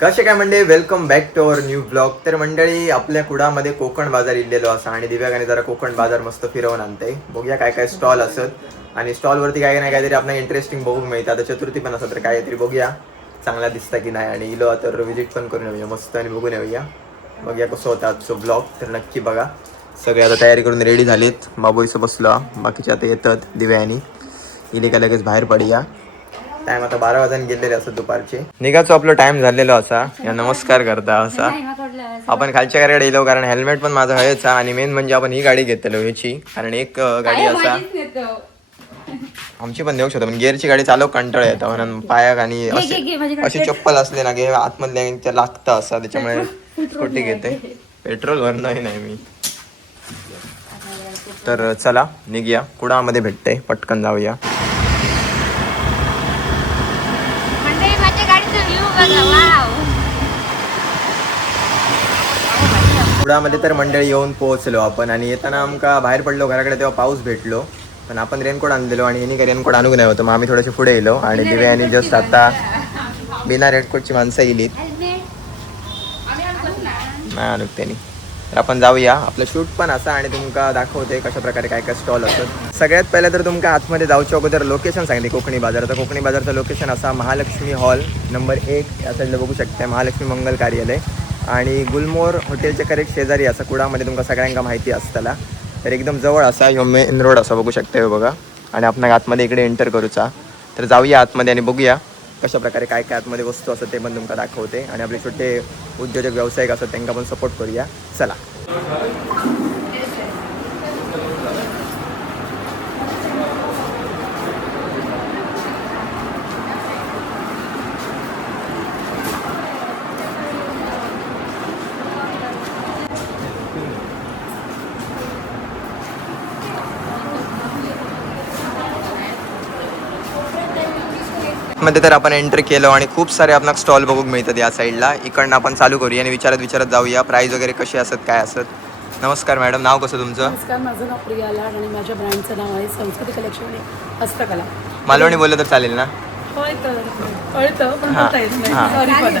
कसे काय मंडळी, welcome back to our new blog. तर मंडळी आपल्या कुडामध्ये कोकण बाजार इल्लेलो असा आणि दिव्यागाने जरा कोकण बाजार मस्त फिरवून आणते. बघूया काय काय स्टॉल असत आणि स्टॉलवरती काय नाही काहीतरी आपल्याला इंटरेस्टिंग बघूक मिळतं. आता चतुर्थी पण असत तर काहीतरी बघूया चांगला दिसता की नाही आणि इलो तर व्हिजिट पण करून येऊया मस्त आणि बघून येऊया. बघूया कसं होता आजचं ब्लॉग, तर नक्की बघा. सगळे आता तयारी करून रेडी झालीत. बाबूईचं बसलो, बाकीचे आता येतात दिव्यानी इले का लगेच बाहेर पडूया. टाइम आता 12 वाजून गेलेले असत दुपारचे. निघायचो आपला टाइम झालेलो असा या नमस्कार करता असा आपण खालच्या गाडीकडे येलो कारण हेल्मेट पण माझा हयचा आणि मेन म्हणजे आपण ही गाडी घेतलो ह्याची कारण एक गाडी असा आमची पण देऊ शकतो पण गिअरची गाडी चालव कंटाळ येतं म्हणून पायाक आणि अशी चप्पल असले ना घे आतमधल्या लागतं असं त्याच्यामुळे स्कूटी घेते. पेट्रोल भरणंही नाही मी. तर चला निघूया, कुडामध्ये भेटते, पटकन जाऊया. कुडामध्ये तर मंडळी येऊन पोहोचलो आपण आणि येताना आमका बाहेर पडलो घराकडे तेव्हा पाऊस भेटलो पण आपण रेनकोट आणलेलो आणि यांनी काही रेनकोट आणूक नाही होतं. मग आम्ही थोडेसे पुढे येलो आणि दिव्या यांनी जस्ट आता बिना रेनकोटची माणसं येलीत नाही आणूक त्यांनी. तर आपण जाऊया, आपलं शूट पण असा आणि तुमका दाखवते कशा प्रकारे काय काय स्टॉल असतात. सगळ्यात पहिलं तर तुमका आतमध्ये जाऊच्या अगोदर लोकेशन सांगते कोकणी बाजाराचं. कोकणी बाजारचं लोकेशन असा महालक्ष्मी हॉल नंबर 1 या साईडला बघू शकता, महालक्ष्मी मंगल कार्यालय आणि गुलमोर हॉटेलच्या करेक्ट शेजारी असा कुडामध्ये तुमका सगळ्यांना माहिती असताना. तर एकदम जवळ असा ह्यो मेन रोड असा बघू शकता हे बघा आणि आपण आतमध्ये इकडे एंटर करूचा. तर जाऊया आतमध्ये आणि बघूया कशा प्रकारे काय काय आतमध्ये वस्तू असतात ते पण तुमका दाखवते आणि आपले छोटे उद्योजक व्यावसायिक असतात त्यांना पण सपोर्ट करूया. चला. मध्ये तर आपण एंटर केलं आणि खूप सारे आपल्याला स्टॉल बघूक मिळतात या साईडला. इकडनं आपण चालू करूया आणि विचारत जाऊया प्राईस वगैरे कशी असत काय असत. नमस्कार मॅडम, नाव कसं तुमचं? नमस्कार, माझं नाव प्रिया लाड आणि माझ्या ब्रँडचं नाव आहे संस्कृती कलेक्शन आणि हस्तकला. मालवणी बोललं तर चालेल ना? कळतं पण बोलता येत नाही. सॉरी पण.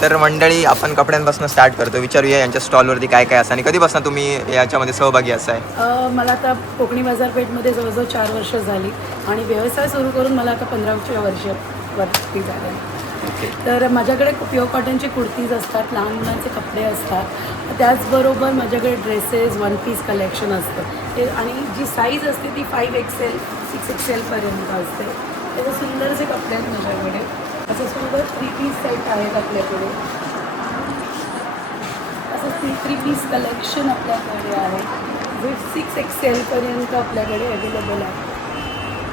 तर मंडळी आपण कपड्यांपासून स्टार्ट करतो. विचारूया यांच्या स्टॉलवरती काय काय असं आणि कधीपासून तुम्ही याच्यामध्ये सहभागी असाय? मला आता कोकणी बाजारपेठमध्ये जवळजवळ 4 वर्ष झाली आणि व्यवसाय सुरू करून मला आता 15 वर्ष वरती झाले. तर माझ्याकडे प्युअर कॉटनचे कुर्तीज असतात, लहान मुलांचे कपडे असतात, त्याचबरोबर माझ्याकडे ड्रेसेस 1 पीस कलेक्शन असतं ते आणि जी साईज असते ती 5XL 6XL असते. त्याचे सुंदरसे कपडे आहेत माझ्याकडे. असं सुंदर 3 पीस सेट आहेत आपल्याकडे. असं 3 पीस कलेक्शन आपल्याकडे आहे जे 6XL आपल्याकडे अवेलेबल आहे.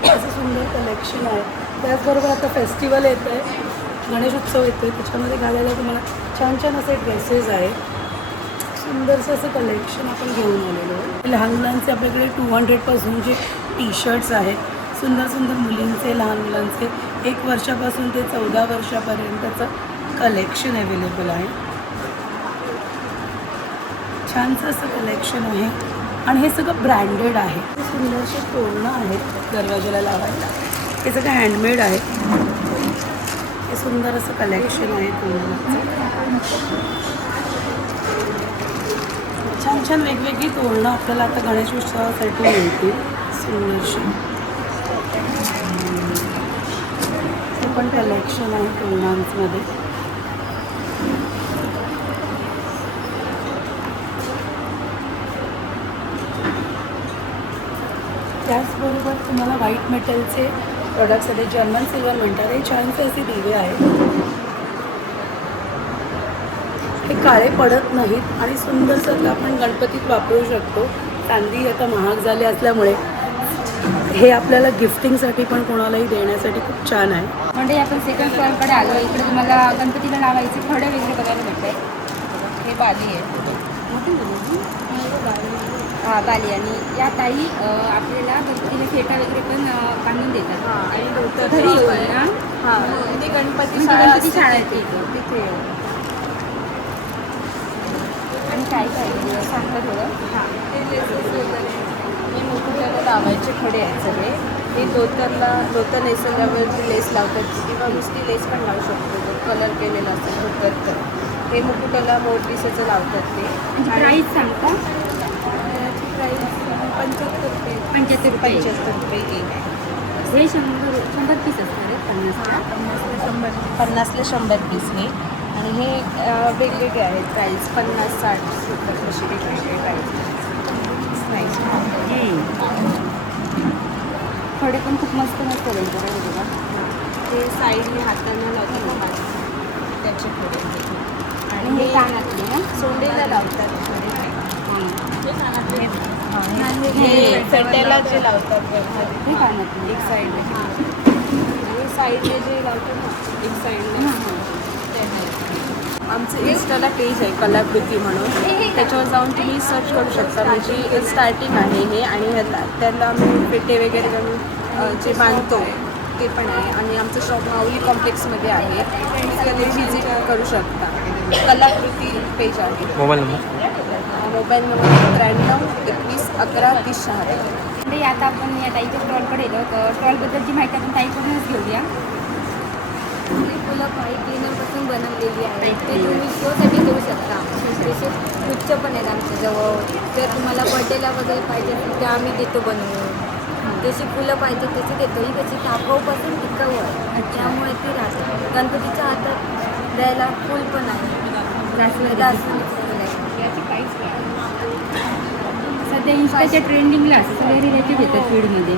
असं सुंदर कलेक्शन आहे. त्याचबरोबर आता फेस्टिवल येतं आहे, गणेश उत्सव येतो आहे, त्याच्यामध्ये घालायला तुम्हाला छान छान असे ड्रेसेस आहेत. सुंदरसं असं कलेक्शन आपण घेऊन आलेलो आहे. लहान मुलांचे आपल्याकडे 200पासूनचे टी-शर्ट्स आहेत. सुंदर सुंदर मुलींचे, लहान मुलांचे 1 वर्षापासून ते 14 वर्षापर्यंतचं कलेक्शन अवेलेबल आहे. छानसं असं कलेक्शन आहे आणि हे सगळं ब्रँडेड आहे. सुंदरसे तोरणं आहेत दरवाजाला लावायला, हे सगळं हँडमेड आहे. हे सुंदर असं कलेक्शन आहे तोरणाचं. छान छान वेगवेगळी तोरणं आपल्याला आता गणेश उत्सवासाठी मिळतील. सुंदरशी हे पण कलेक्शन आहे तोरणांमध्ये. त्याचबरोबर तुम्हाला व्हाईट मेटलचे प्रोडक्ट्स आले, जर्मन सिल्वर म्हणतात. हे छानसे असे दिवे आहेत, हे काळे पडत नाहीत आणि सुंदरसं आपण गणपतीत वापरू शकतो. चांदी आता महाग झाली असल्यामुळे हे आपल्याला गिफ्टिंगसाठी पण कोणालाही देण्यासाठी खूप छान आहे. म्हणजे आपण सेकंड फ्लोअरकडे आलो. इकडे तुम्हाला गणपतीला लावायचे खडे वगैरे बघायला भेटते. हे बाली आहे, हां बाली. आणि या ताई आपल्याला गणपतीला फेटा वगैरे पण बांधून देतात आणि घरी येऊन ना. हां, गणपती शाळा येते तिथे. आणि काय काय सांगता थोडं. हां, ते लेसेस वगैरे हे मोठे लावायचे खडे आहेत सगळे. हे धोतर नेसल्यावरती लेस लावतात किंवा नुसती लेस पण लावू शकतो जर कलर केलेला असेल धोतर तर हे मुकुटाला मोरपिसाचं लावतात ते. प्राईस सांगता? याची प्राईस 75 रुपये एक आहे. हे 100 पीस असतात 50ला 100 पीस हे. आणि हे वेगवेगळे आहेत प्राईस 50-60 70 अशी वेगवेगळे प्राईस. खडे पण खूप मस्त मस्त रेंज आहे बघा. ते साईडने हातांना लावतात त्याचे खडे. आणि हे कानातले ना सोंडेला लावतात खडे. हे फेट्याला जे लावतात हे कानातले एक साईडने आणि साईडने जे लावतात ना एक साईडने आमचं इन्स्टाला पेज आहे कलाकृती म्हणून त्याच्यावर जाऊन तुम्ही सर्च करू शकता. म्हणजे स्टार्टिंग आहे हे आणि त्याला आम्ही पेटे वगैरे घालून जे बांधतो ते पण आहे. आणि आमचं शॉप माऊली कॉम्प्लेक्समध्ये आहे. तुम्ही व्हिजिट करू शकता. कलाकृती पेज आहे. Mobile number mobile number 93 21 11 30 76. आता आपण या ताईच्या स्टॉलकडे येलो तर स्टॉलबद्दलची माहिती आपण ताईकडूनच घेऊया. ही फुलं काही क्लिनरपासून बनवलेली आहे ते तुम्ही शोसाठी घेऊ शकता. तसे गुच्छ पण आहेत आमच्याजवळ. जर तुम्हाला बर्थडेला वगैरे पाहिजे तर ते आम्ही देतो बनवून. जशी फुलं पाहिजे तशी देतो. ही कशी टाकाऊपासून टिकाऊ आहे त्यामुळे ती राहते. गणपतीच्या हातात द्यायला फुल पण आहे. जास्वंदीचं फुल आहे. याची प्राईस सध्या इन्स्टाच्या ट्रेंडिंगला असं सगळे रिलेटेड येतात फीडमध्ये.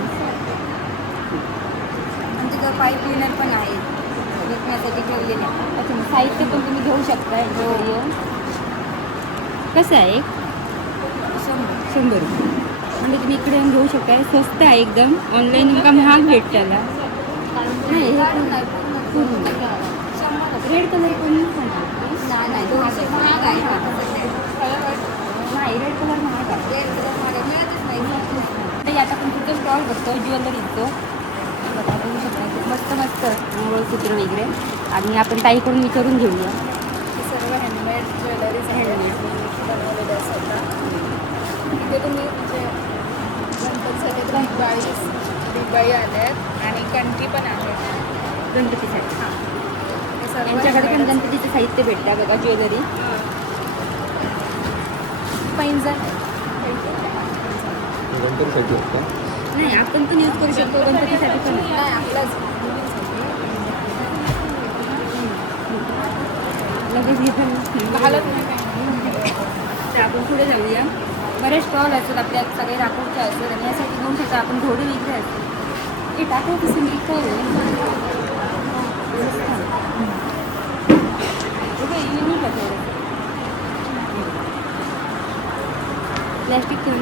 आमच्याजवळ पाईप क्लिनर पण आहेत विकण्यासाठी ठेवलेले. अच्छा साहित्य पण तुम्ही घेऊ शकता याच्यावर येऊन. कसं आहे 100 रुपये. म्हणजे तुम्ही इकडे येऊन घेऊ शकता. स्वस्त आहे एकदम. ऑनलाईन इतका महाग भेट त्याला नाही. हे पूर्ण रेड कलर पण नाही 200 महाग आहे. नाही रेड कलर महाग आहे. रेड कलर महाग आहे मिळतच नाही. ते आता आपण कुठे स्टॉल बघतो ज्वेलरीचं बघा बघू शकता. मस्त मस्त चित्र वगैरे. आणि आपण ताईकडून विचारून घेऊया. हे सर्व हँडमेड ज्वेलरीज हँडमेड बनवलेले असतात. इथे तुम्ही म्हणजे गणपतीसाठी दिवाळी आल्यात आणि कंठी पण आहेत गणपतीसाठी. हां हे सर्व यांच्याकडे पण handmade गणपतीचं साहित्य भेटतं बघा. ज्वेलरी पैंजण नाही आपण पण यूज करू शकतो. गणपतीसाठी पण नाही आपलाच लगेच घेऊन घालत नाही काही. तर आपण पुढे जाऊया. बरेच स्टॉल असतात आपल्या सगळे राखोडचे असतात आणि यासाठी घेऊ शकतो आपण. थोडे विकले असतात ते टाकू कसं विकतो युनिक आहे. प्लॅस्टिक ठेवून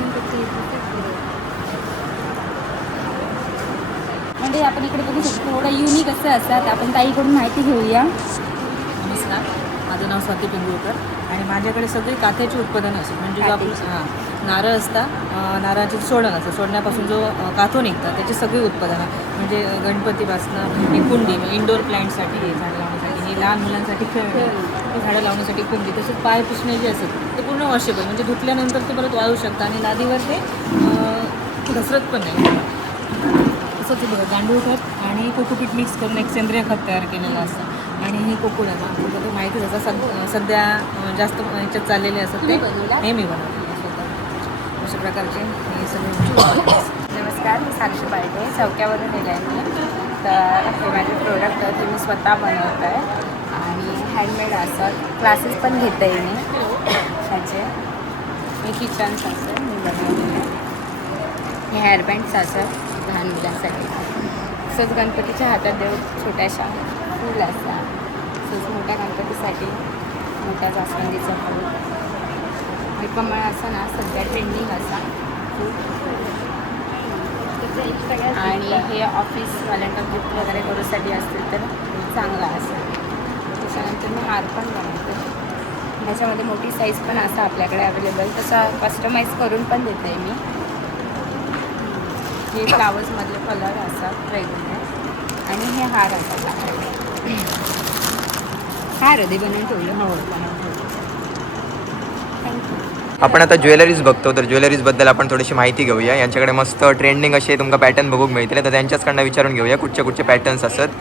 म्हणजे आपण इकडे बघू शकतो. थोडं युनिक असं असतात. आपण ताईकडून माहिती घेऊया. नमस्कार, माझं नाव स्वाती पिंगुळकर आणि माझ्याकडे सगळी काथ्याची उत्पादनं असतात. म्हणजे जो आपलं नारळ असतात, नारळाचे सोडण असतं, सोडण्यापासून जो काथो निघतात त्याची सगळी उत्पादनं. म्हणजे गणपतीपासनं ही कुंडी इंडोर प्लांटसाठी हे झाडं लावण्यासाठी, हे लहान मुलांसाठी खेळणे, हे झाडं लावण्यासाठी कुंडी, तसेच पाय पुसणे जे असतात ते पूर्ण वॉशेबल. म्हणजे धुतल्यानंतर ते परत वाळू शकतं आणि लादीवर ते घसरत पण नाही. तसंच बघा गांडूळ खत आणि कोकोपीट मिक्स करून एक सेंद्रिय खत तयार केलेलं असतं. आणि हे कोकोडाना आपल्याला माहितीच असं सध्या जास्त ह्याच्यात चाललेले असतात ते हे मी बनवते स्वतः. अशा प्रकारचे हे सगळे. नमस्कार, मी साक्षी पायटे चौक्यावरून दिलं आहे मी. तर हे माझे प्रोडक्ट आहेत, हे मी स्वतः बनवत आहे आणि हँडमेड असतात. क्लासेस पण घेत आहे मी ह्याचे. हे किचन्स असतात मी बनवलेले. हे हेअरबँड्स असतात लहान मुलांसाठी. तसंच गणपतीच्या हातात देऊ छोट्याशा फूल असतात. तसंच मोठ्या गणपतीसाठी मोठ्या जास्वंदीचं फूल. हे कमळ असं ना सध्या ट्रेंडिंग असा फूल. आणि हे ऑफिसवाल्यांना गिफ्ट वगैरे करूसाठी असतील तर चांगला असं. त्याच्यानंतर मी हार पण बनवते. ह्याच्यामध्ये मोठी साईज पण असं आपल्याकडे अवेलेबल. तसा कस्टमाइज करून पण देते मी. हे फ्लावर्समधले कलर असतात वेगवेगळे. आणि हे हार असतात आपल्याकडे. हार ते बनवून ठेवलं. हो बनवून ठेवलं. थँक्यू. आपण आता ज्वेलरीज बघतो, तर ज्वेलरीजबद्दल आपण थोडीशी माहिती घेऊया. यांच्याकडे मस्त ट्रेंडिंग असे तुमका पॅटर्न बघूक मिळतील, तर त्यांच्याचकडनं विचारून घेऊया कुठचे कुठचे पॅटर्न्स असत.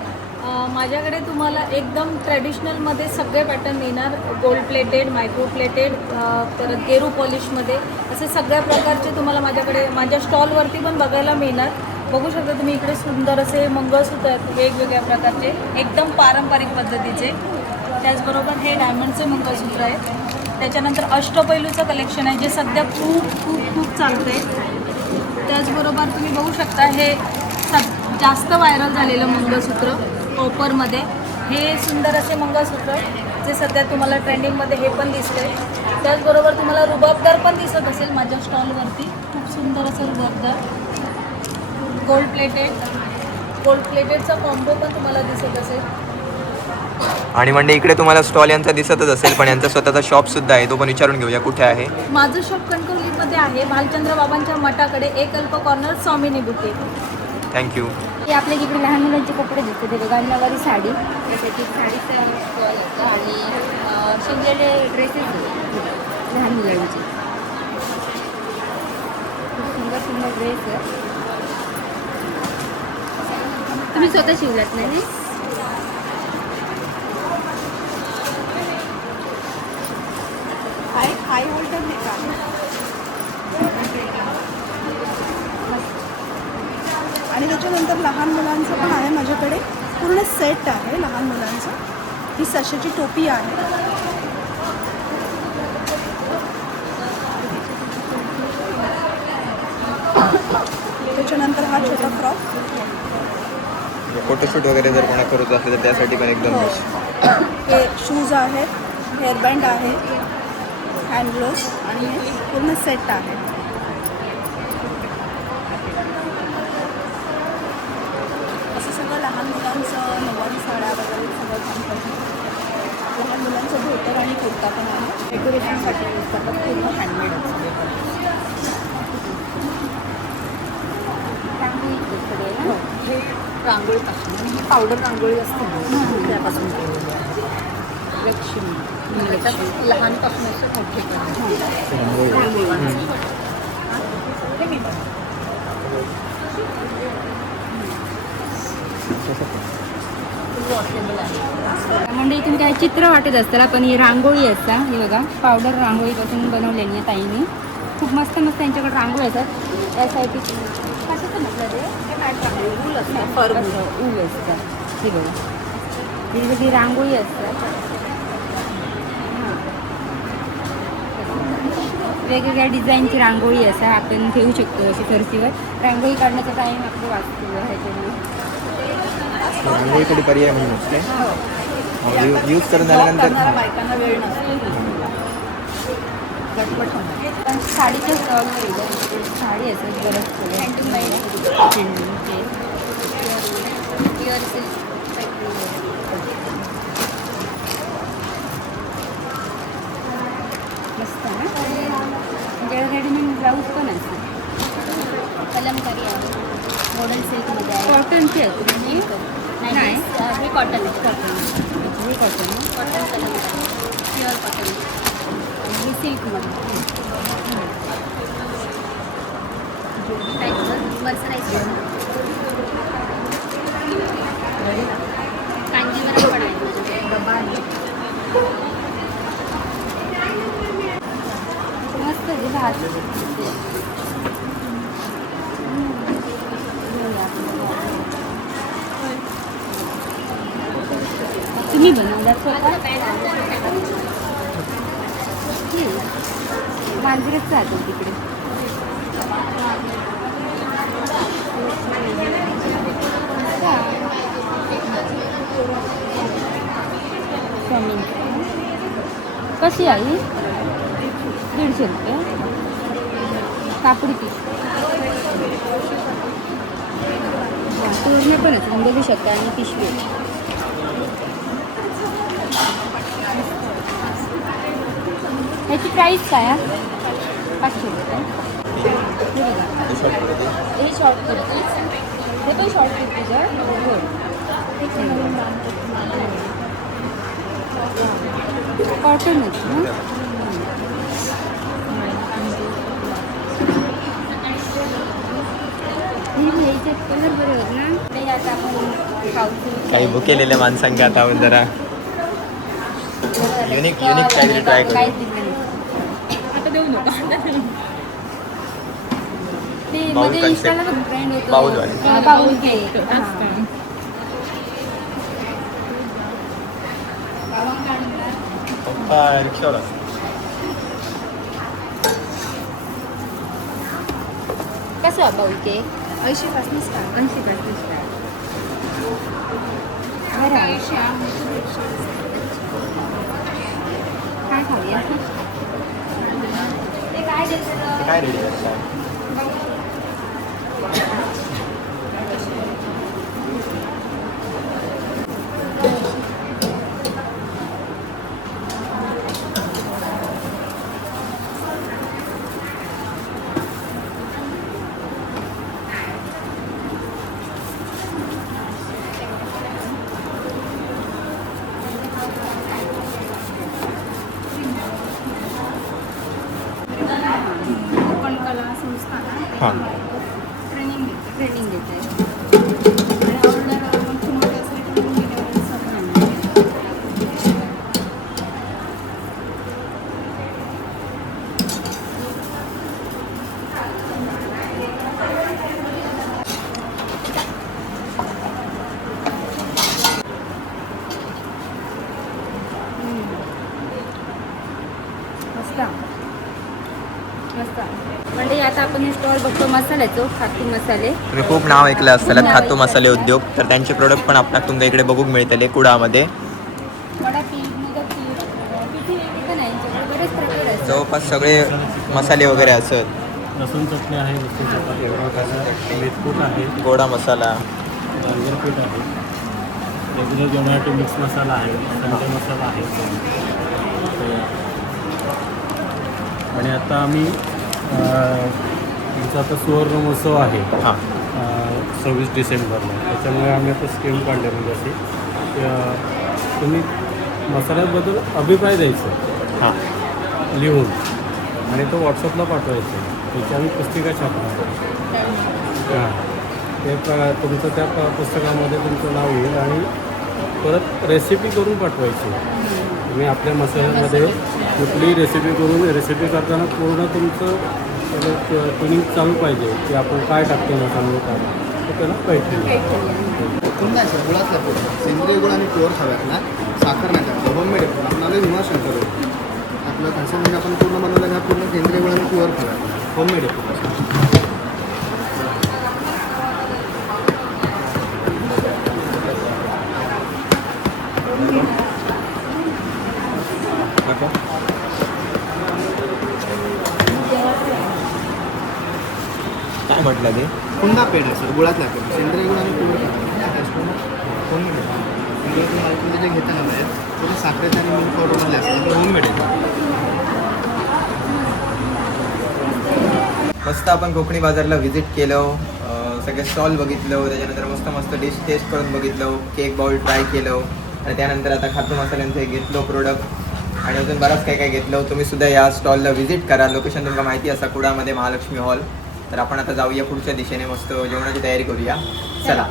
माझ्याकडे तुम्हाला एकदम ट्रॅडिशनलमध्ये सगळे पॅटर्न मिळणार. गोल्ड प्लेटेड, मायक्रो प्लेटेड, परत गेरू पॉलिशमध्ये असे सगळ्या प्रकारचे तुम्हाला माझ्याकडे माझ्या स्टॉलवरती पण बघायला मिळणार. बघू शकता तुम्ही इकडे सुंदर असे मंगळसूत्र आहेत वेगवेगळ्या प्रकारचे, एकदम पारंपरिक पद्धतीचे. त्याचबरोबर हे डायमंडचे मंगळसूत्र आहेत. त्याच्यानंतर अष्टपैलूचं कलेक्शन आहे जे सध्या खूप खूप खूप चालतं आहे. त्याचबरोबर तुम्ही बघू शकता हे जास्त व्हायरल झालेलं मंगळसूत्र कॉपरमध्ये. हे सुंदर असे मंगळसूत्र जे सध्या तुम्हाला ट्रेंडिंगमध्ये हे पण दिसते. त्याचबरोबर तुम्हाला रुबाबदार पण दिसत असेल माझ्या स्टॉलवरती. खूप सुंदर असं रुबाबदार गोल्ड प्लेटेडचा कॉम्बो पण तुम्हाला दिसत असेल. आणि म्हणजे इकडे तुम्हाला स्टॉल यांचा दिसतच असेल, पण यांचा स्वतःचा शॉप सुद्धा आहे, तो पण विचारून घेऊया कुठे आहे. माझं शॉप कणकवलीमध्ये आहे, भालचंद्र बाबांच्या मठाकडे, एक अल्प कॉर्नर, स्वामिनी बुटीक. थँक्यू. हे आपल्या इकडे लहान मुलांचे कपडे दिसते, ते बघा नवारी साडी, त्यासाठी साडीचा स्टॉल असतो आणि शिवलेले ड्रेसेस लहान मुलांचे. खूप सुंदर सुंदर ड्रेस आहे. तुम्ही स्वतः शिवलात नाही? हाय होल्डर नाही का? आणि त्याच्यानंतर लहान मुलांचं पण आहे माझ्याकडे, पूर्ण सेट आहे लहान मुलांचं. ही सशाची टोपी आहे. त्याच्यानंतर हा छोटा फ्रॉक. फोटोशूट वगैरे जर कोणा करत असेल तर त्यासाठी पण एकदम हे शूज आहेत, हेअरबँड आहे, हँड ग्लोव्स आणि हे पूर्ण सेट आहे. असं सगळं लहान मुलांचं नऊवारी साड्या वगैरे सगळं काम करतो. लहान मुलांचं धोतर आणि कुर्ता पण आहे. डेकोरेशनसाठी यूज करतात, पूर्ण हँडमेड असते. हे रांगोळीपासून आणि ही पावडर रांगोळी असते ना, त्यापासून केलेली आहे. लक्ष्मी लहानपासून असं म्हणजे तुम्ही काय चित्र वाटत असताना, पण ही रांगोळी असता, ही बघा पावडर रांगोळीपासून बनवलेली आहे ताईने. खूप मस्त मस्त त्यांच्याकडे रांगोळी असतात. यासाठी कशाचं म्हटलं ते ऊल असतं, ऊल असतं. ही बघा ही सगळी रांगोळी असतात. वेगवेगळ्या डिझाईनची रांगोळी असं आपण ठेवू शकतो अशी फरशीवर. रांगोळी काढण्याचा टाईम आपलं वाचतो ह्याच्याने. रांगोळीकडे पर्याय म्हणून असते. यूज करून झाल्यानंतर बायकांना वेळ नसतो. पण साडीच्या स्टॉलवर येईल, साडी असेल बरंच प्युअर सिल्क. मस्त ना, म्हणजे रेडीमेड ब्लाऊज पण असते. कलमकारी आहे, मॉडर्न सिल्कमध्ये आहे. कॉटनची आहे नाही, हे कॉटन आहे. हे कॉटन कलमकारी, प्युअर कॉटन. हे सिल्कमध्ये मर्सराईज कांजीवरम पण आहे. मस्त तुम्ही बनवला स्वतः? मांजरेच राहतो तिकडे. कशी आहे? 150 रुपये. कापडी पीस तोरणे पण आहे, तुम्ही बघू शकता. आणि पिशवी ह्याची प्राईस काय आहे? 500 रुपये. हे शॉर्ट कुर्तीज, हे पण शॉर्ट कुर्तीज आहे. कॉटनच ना. कलर बरे होत ना ते आता आपण खाऊ काही बुक केलेल्या माणसांनी आता आपण जरा युनिक काहीतरी ट्राय करू. आता देऊ नका. ते बाउल मध्ये concept. इंस्टाला पण ट्रेंड होतो बाउलवाले. बाउल केक पप्पा रिक्षावर असतात. कसं आहे बाउल केक 80पासून स्टार्ट 80पासून स्टार्ट काय खाऊया ते काय देतं काय रेडी करतात? कोकण कला संस्थान हां ट्रेनिंग देते आणि ऑर्डर मोठी मोठी असली तर तुम्ही त्यावेळेस मस्त मस्त म्हणजे आता आपण स्टॉल बघतो मसाल्याचं खातू मसाले तुम्ही खूप नाव ऐकलं असतं खातो मसाले उद्योग, तर त्यांचे प्रोडक्ट पण आपल्याला तुमच्या इकडे बघूक मिळतले कुडामध्ये. वडापीठ मुगपीठ पिठी पण आहे यांच्याकडे बरेच प्रकार आहेत जवळपास सगळे मसाले वगैरे असत. लसूण चटणी आहे, लसूण चटणी मेथकूट आहे, गोडा मसाला, गाजर पीठ आहे, रेग्युलर जेवणासाठी मिक्स मसाला आहे, संजय मसाला आहे. आणि आता आम्ही आमचा आता सुवर्ण महोत्सव आहे हां 26 डिसेंबरला. त्याच्यामुळे आम्ही आता स्कीम काढले म्हणजे अशी तुम्ही मसाल्याबद्दल अभिप्राय द्यायचं हां लिहून आणि तो व्हॉट्सअपला पाठवायचं. त्याची आम्ही पुस्तिका छापणार. हां ते तुमचं त्या पुस्तकामध्ये तुमचं नाव येईल आणि परत रेसिपी करून पाठवायची. तुम्ही आपल्या मसाल्यामध्ये कुठलीही रेसिपी करून रेसिपी करताना पूर्ण तुमचं ट्युनिंग चालू पाहिजे की आपण काय टाकतो मसाल्यामध्ये काय तर त्याला पाहिजे. कुंदाचे गुळातला पूर्ण सेंद्रिय गुळ आणि प्युअर खाव्यात ना साखर नाही टाकतो होममेड आहे. आपल्याला विमाशंकर आपलं कन्सेप्ट म्हणजे आपण पूर्ण बनवलं ना पूर्ण सेंद्रिय गुळ आणि प्युअर खाव्यात होममेड आहे पूर्ण. काय म्हटलं ते? कुंदा पेड आहे सर गुळातला पेड सेंद्रिय गुळ आणि प्युअर होममेड आहे. सेंद्रिय गुळ मार्केटमध्ये जे घेताना बाहेर पूर्ण साखरेचं आणि मिल्क पावडरमध्ये असतं होममेड आहे. मस्त आपण कोकणी बाजारला व्हिजिट केलं, सगळे स्टॉल बघितलं, त्याच्यानंतर मस्त मस्त डिश टेस्ट करून बघितलं, केक बाउल ट्राय केलं आणि त्यानंतर आता खातू मसाल्यांचं हे घेतलो प्रोडक्ट आणि अजून बराच काय काय घेतलं. तुम्ही सुद्धा या स्टॉलला व्हिजिट करा. लोकेशन तुम्हाला माहिती असा कुडामध्ये महालक्ष्मी हॉल. तर आपण आता जाऊया पुढच्या दिशेने, मस्त जेवणाची तयारी करूया. चला.